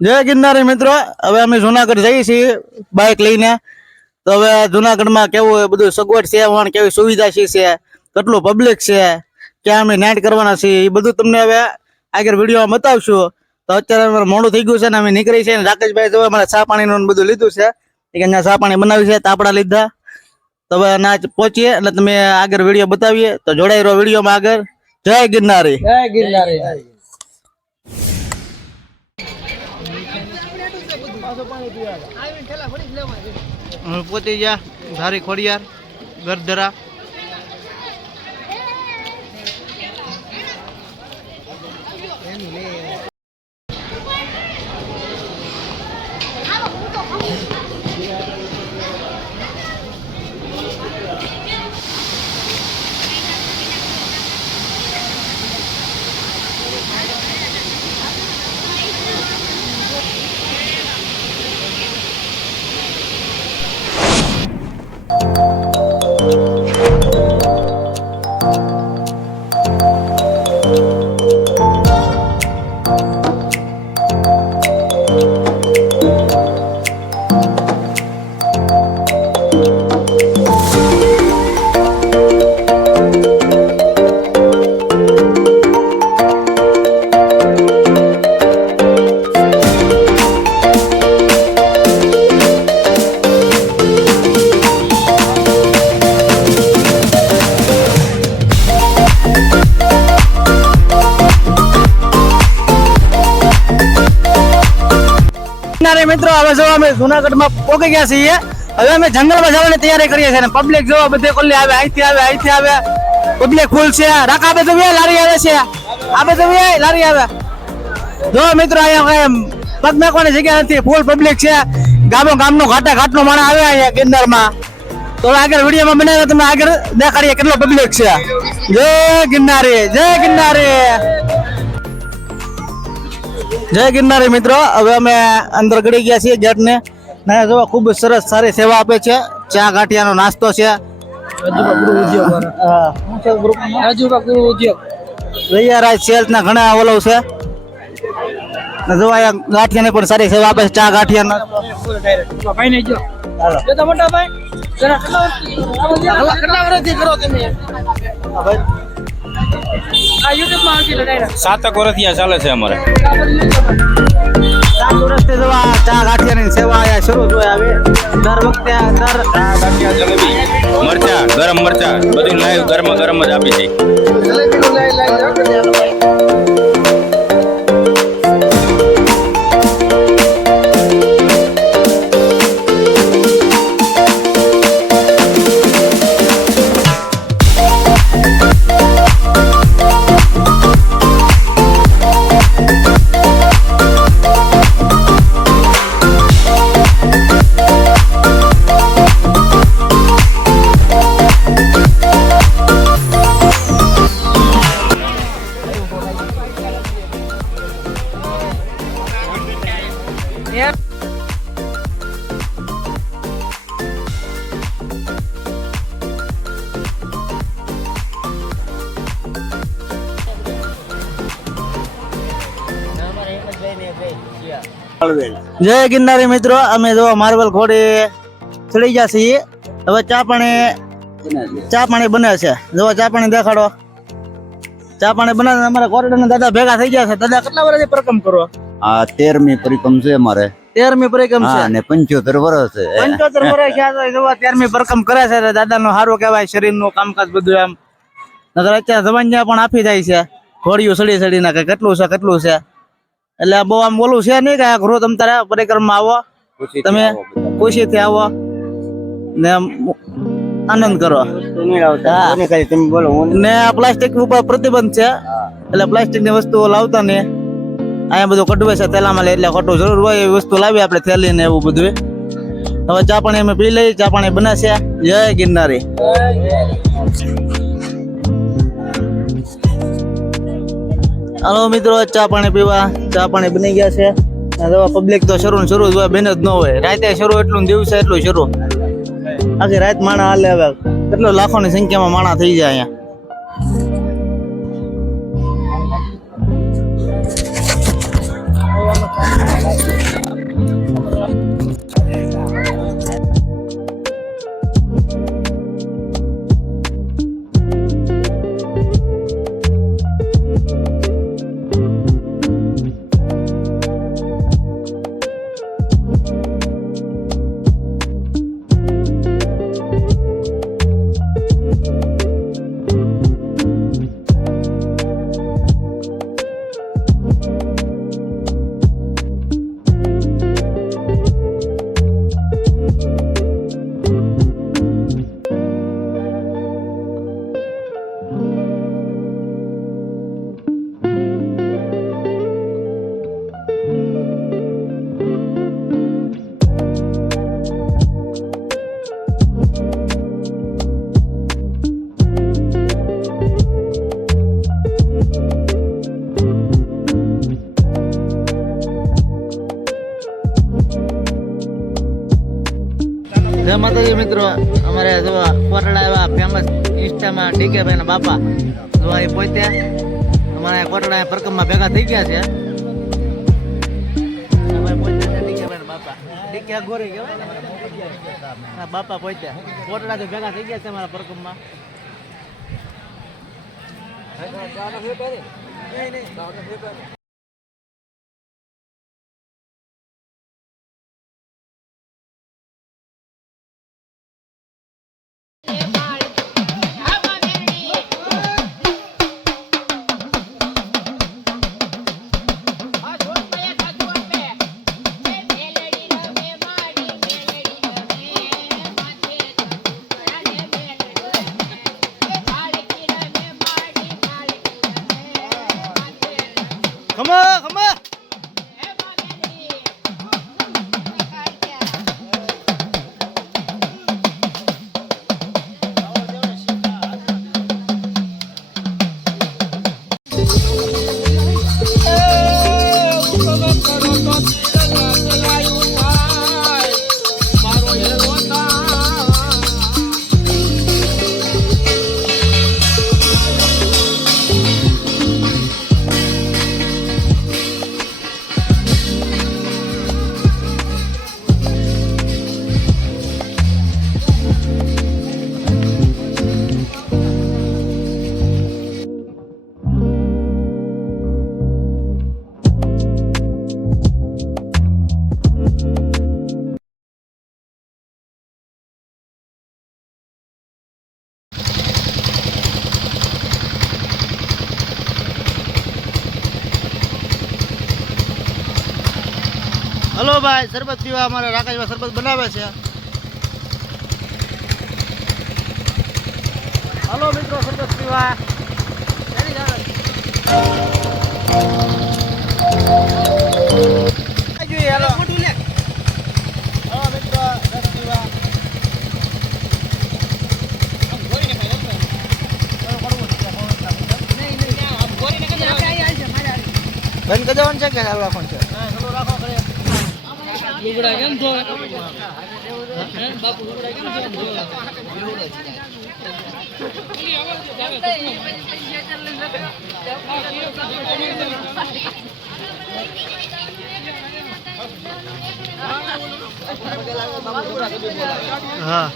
જય ગિરનારી મિત્રો, હવે અમે જુનાગઢ જઈએ છીએ બાઇક લઈને. તો હવે જુનાગઢમાં કેવું બધું સગવડ છે, કેવી સુવિધા છે, કેટલું પબ્લિક છે, ક્યાં અમે નાઇટ કરવાના છીએ, એ બધું તમને હવે આગળ વિડીયોમાં બતાવશું. તો અત્યારે અમારે મોડું થઈ ગયું છે ને અમે નીકળી છે. રાકેશભાઈ જો અમારે ચા પાણીનું બધું લીધું છે કે અહીંયા ચા પાણી બનાવી છે, તાપડા લીધા. તો હવે ના પહોંચીએ એટલે તમે આગળ વિડીયો બતાવીએ. તો જોડાઈ રહ્યો વિડીયોમાં આગળ. જય ગિરનારી. જય ગિરનારી. પહોંચી ગયા ધારી ખોડિયાર ગરધરા. મિત્રો હવે જો અમે જુનાગઢમાં પહોંચી ગયા છીએ. હવે અમે જંગલમાં જવાની તૈયારી કરીએ છીએ. પબ્લિક જો બધે કોલી આવે, અહીંથી આવે પબ્લિક ફૂલ છે. રાકા આપે તો લારી આવે છે, આપે તો લારી આવે. જો મિત્રો અહીંયા પગ નાખવાની જગ્યા નથી, ફૂલ પબ્લિક છે. ગામનો ઘાટનો માણસ આવે અહીંયા ગિરનારમાં. તો આગળ વિડીયોમાં બનાવીને તમે આગળ દેખાડીએ કેટલો પબ્લિક છે. જય ગિરનારી, જય ગિરનારી, જય ગિરનારી મિત્રો. હવે અમે અંદર ગળી ગયા છીએ ગેટ ને. જોવા ખૂબ સરસ સારી સેવા આપે છે. ચા ગાંઠિયાનો નાસ્તો છે. રૈયારાજ સેલ્સ ના ઘણા ઓલો છે. જોવા ગાંઠિયાને પણ સારી સેવા આપે છે. ચા ગાંઠિયા સાતક વર્ષથી ચાલે છે અમારે. 7 વર્ષથી ચા ગાંઠિયાની સેવા શરૂ આવે. દર વખતે મરચા, ગરમ મરચા બધું લાઈવ ગરમા ગરમ જ આપી છે. જય ગિરનારી મિત્રો, અમે જો માર્બલ ઘોડી ચડી ગયા છીએ. હવે ચા પાણી બને છે. જો ચા પાણી દેખાડો. ચા પાણી બને. અમારા કોરડા દાદા ભેગા થઈ ગયા છે. દાદા કેટલા વર્ષથી પરિક્રમ કરો? આ 13મી પરિક્રમ છે અમારે. 13મી પરિક્રમ છે અને 75 વર્ષ છે. 75 વર્ષ છે. જો 13મી પરિક્રમ કરે છે. દાદા નું સારું કહેવાય, શરીર નું કામકાજ બધું એમ. નગર અત્યારે જવાનિયા પણ આપી જાય છે ઘોડીઓ સડીને કે કેટલું છે. એટલે બહુ આમ બોલું છે નહીં કે ઘરો તમ તારે પરિક્રમમાં આવો, તમે ખુશીથી આવો ને આનંદ કરો. ને પ્લાસ્ટિક ઉપર પ્રતિબંધ છે, એટલે પ્લાસ્ટિક ની વસ્તુઓ લાવતા ને. અહીંયા બધું કઢવે છે થેલામાં, એટલે ખોટું જરૂર હોય એવી વસ્તુ લાવી આપણે થેલી ને એવું બધું. હવે ચા પાણી અમે પી લઈ. ચા પાણી બનાશે. જય ગિરનારી. હાલો મિત્રો, ચા પાણી પીવા. ચા પાણી બની ગયા છે. પબ્લિક તો શરૂ જ હોય, બેન જ ન હોય. રાતે શરૂ એટલું, દિવસે એટલું શરૂ. આખી રાત માણા હાલે. હવે કેટલો લાખોની સંખ્યામાં માણા થઈ જાય અહીંયા. જય માતાજી મિત્રો, અમારે જો કોટડા એવા ફેમસ ઇન્સ્ટામાં ડીકે ભાઈ ના બાપા જો અહીં પહોંચ્યા. અમારા કોટડા પરકમમાં ભેગા થઈ ગયા છે. ડીકે ગોરી કહેવાય બાપા પહોંચ્યા. કોટડાથી ભેગા થઈ ગયા છે અમારા પરકમમાં. ખમા ખમા હલો ભાઈ, શરબત પીવા અમારે રાકેશભાઈ શરબત બનાવે છે. હલો મિત્રો, શરબત પીવા જોઈએ. હલો મિત્રો, રસ પીવા બંધ કરી દેવાનું છે કે ચાલુ રાખવાનું છે? ચાલુ રાખો કરે. લુગડા કેમ છો બાપુ? લુગડા કેમ છો? હા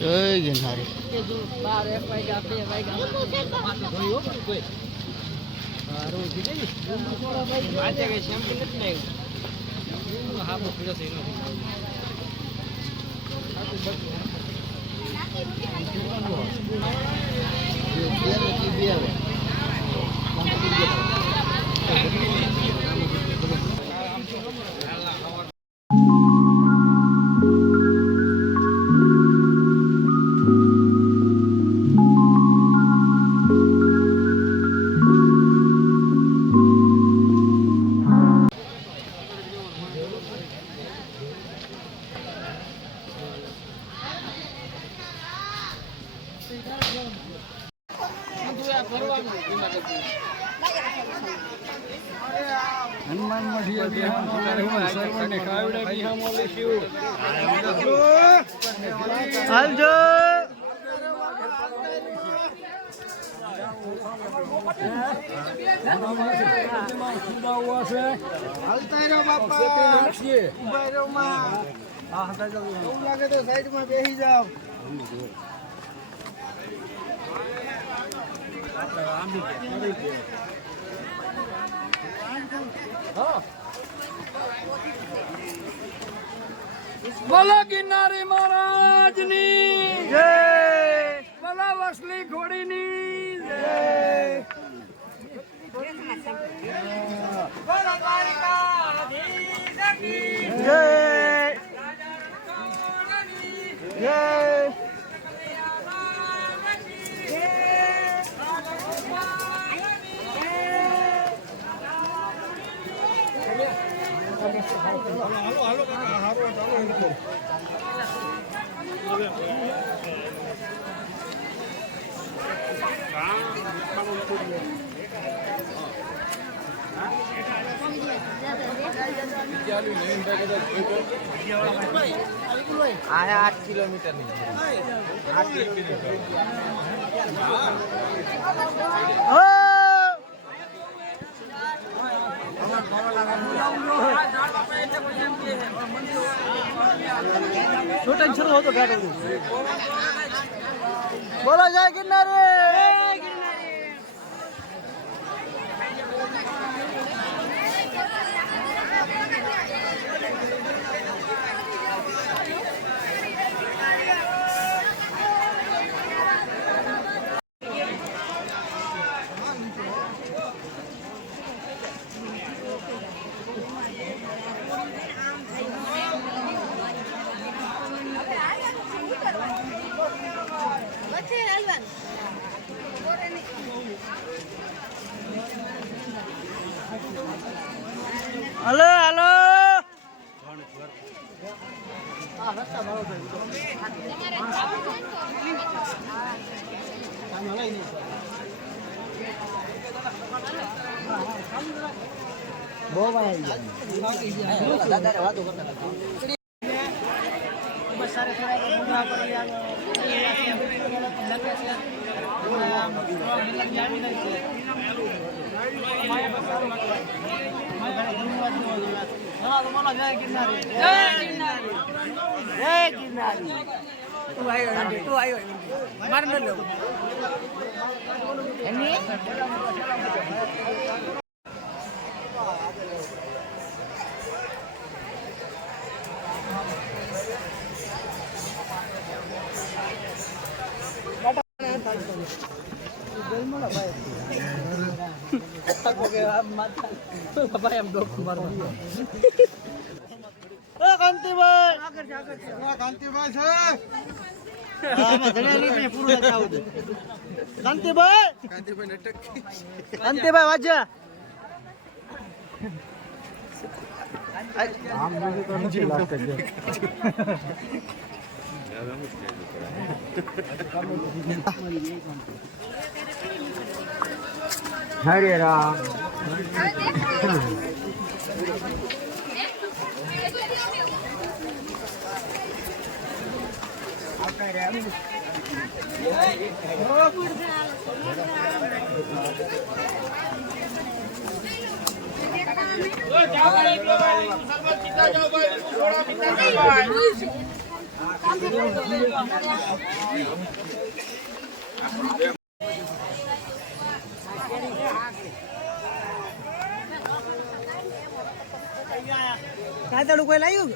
જય ગિરનારી. હનુમાન હાલજો. લાગે તો સાઈડમાં બેસી જાવ. બોલો ગિરનારી મહારાજની જય. બોલો વસલી ઘોડીની જય. જય જય શૂટિંગ શરૂ હોતો ગાડો બોલો જય ગિરનારી હલો હલો કાંતિભાઈ વાજ્યા હરે રામ કાતડું કોઈ લાવ્યું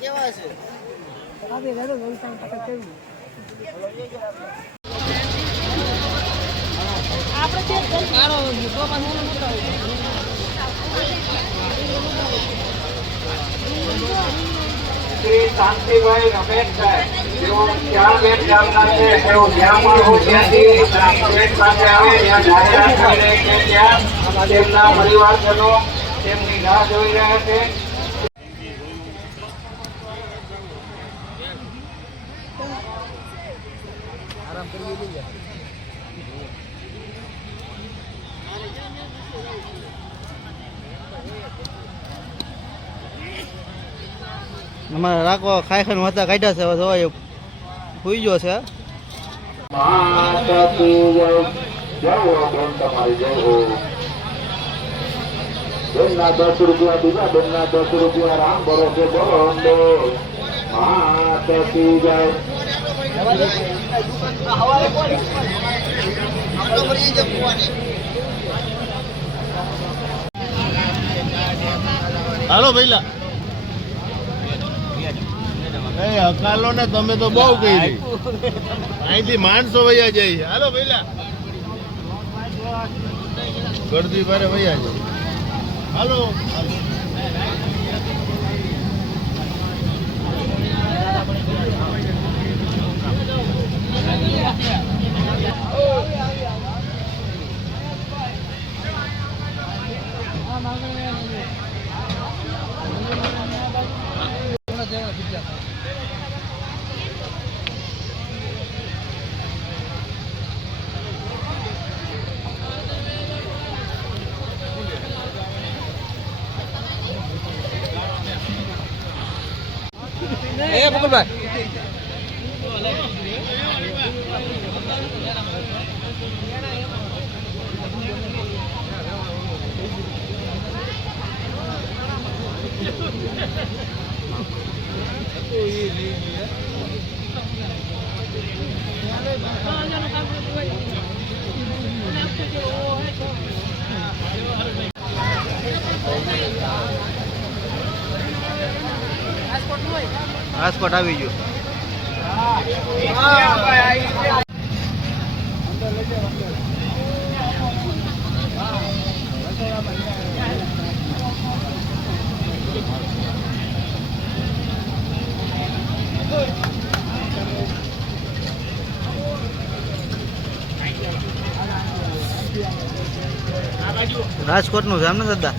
કેવા શ્રી શાંતિભાઈ રમેશભાઈ તેઓ ક્યાં બેટ ગામના છે તેઓ જ્યાં પણ હોય ત્યાંથી બેટ પાસે આવે ત્યાં જાહેરાત થઈ રહી છે ત્યાં તેમના પરિવારજનો તેમની રાહ જોઈ રહ્યા છે. અમારે રાખવા ખાઈ ખાઈને હતા કાઢ્યા છે હવે જોવા સુઈ ગયો છે બેનના 10 રૂપિયા બીજા બેનના 10 રૂપિયા રામ ભરોસે બોલો માતાજી જય. હાલો ભૈલા અકાલો ને તમે તો બહુ કરી અહીંથી માણસો વયા જાય હાલો પેલા ગરદી ભારે વયા જાય હાલો રાજકોટ આવી ગયું. રાજકોટ નું છે એમ ને દાદા?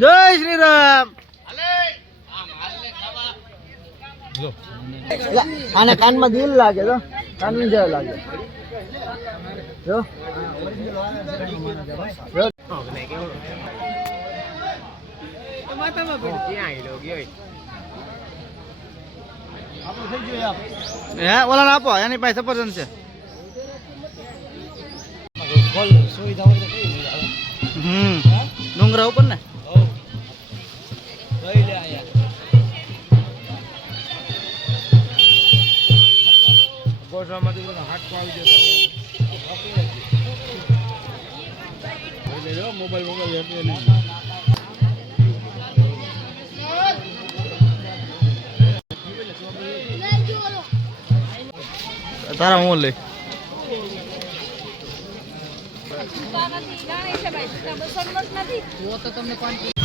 જય શ્રી રામ. આને કાનમાં દિલ લાગે તો કાનની જેવા લાગે જો હે ઓલા આપો એની પાસે સફરજન છે. ડુંગરા ઉપર ને તારા હું લઈ નથી.